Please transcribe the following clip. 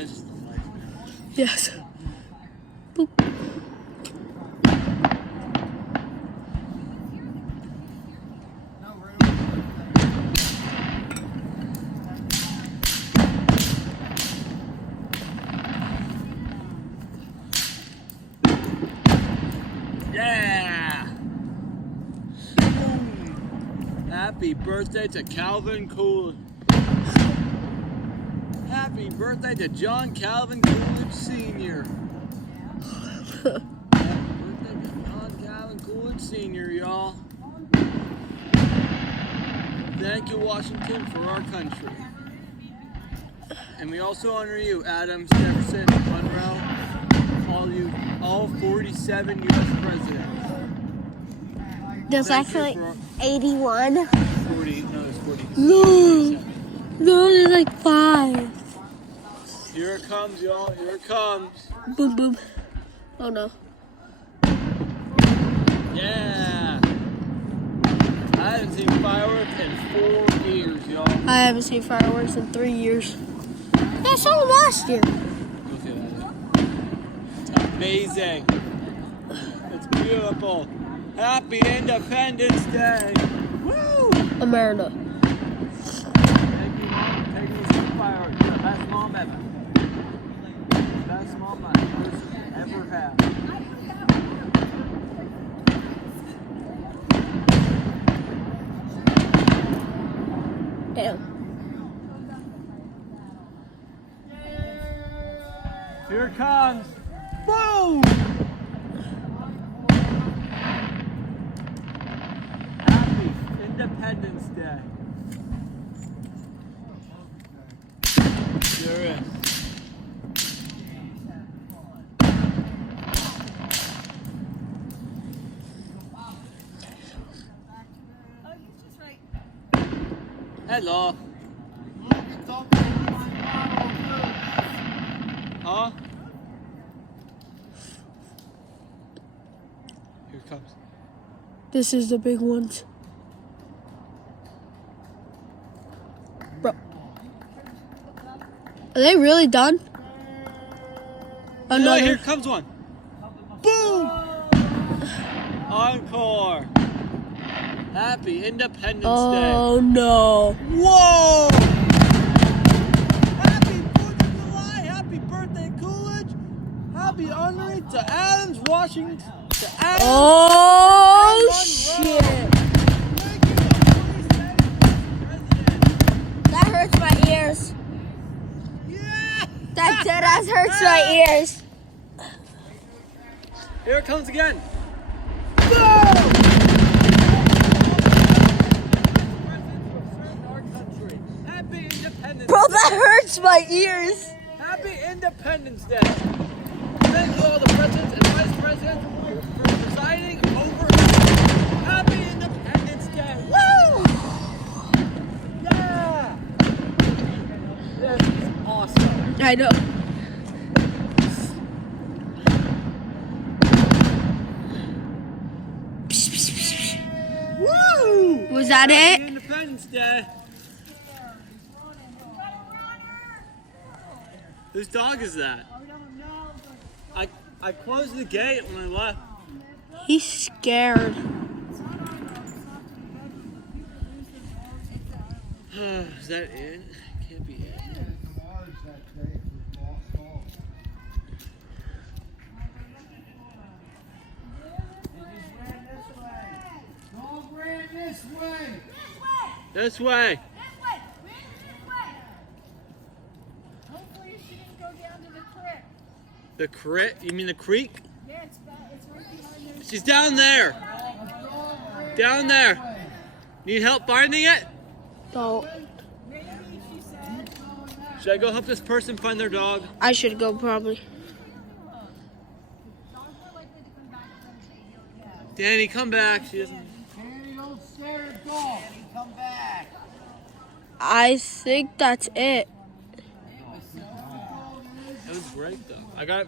That's just the life, man. Yes. Boop. Yeah! Happy birthday to Calvin Coolidge. Happy birthday to John Calvin Coolidge Sr. Happy birthday to John Calvin Coolidge Sr., y'all. Thank you, Washington, for our country. And we also honor you, Adams, Jefferson, Monroe, all 47 U.S. presidents. There's Thank actually you for 81. 40, no, it's 40. No. 47. No, there's like 5. Here it comes, y'all. Here it comes. Boom, boom. Oh no. Yeah. I haven't seen fireworks in 4 years, y'all. I haven't seen fireworks in 3 years. I saw them last year. Look at that. It's amazing. It's beautiful. Happy Independence Day. Woo! America. Thank you, Mom, for taking me some fireworks. You're the best mom ever. Best mom I've ever had. Damn. Here it comes. Boom! Happy Independence Day. There it is. Hello. Huh? Here it comes. This is the big ones. Bro. Are they really done? Yeah, Another. here comes one. Boom! Encore. Happy Independence Day. Oh no. Whoa! Happy 4th of July! Happy birthday, Coolidge! Happy honoring to Adams, Washington. To Adams. Oh Monroe. shit. Thank you, the 47th president. That hurts my ears. Yeah! That dead ass hurts my ears. Here it comes again. Boom! Happy Independence Bro, Day. that hurts my ears. Happy Independence Day. Thank you all the presidents and vice presidents for presiding over us. Happy Independence Day. Woo! Yeah! This is awesome. I know. Woo! Was that Happy it? Independence Day. Whose dog is that? I closed the gate when I left. He's scared. Is that it? Can't be it. This way. Hopefully she didn't go down to the creek. The crit? You mean the creek? Yeah, it's right behind there. She's down there. Down there. Need help finding it? No. Maybe she said. Should I go help this person find their dog? I should go probably. Dogs are likely to come back eventually. Danny, come back. She doesn't. Danny, don't stare at the dog. Danny, come back. I think that's it. That was great though. I got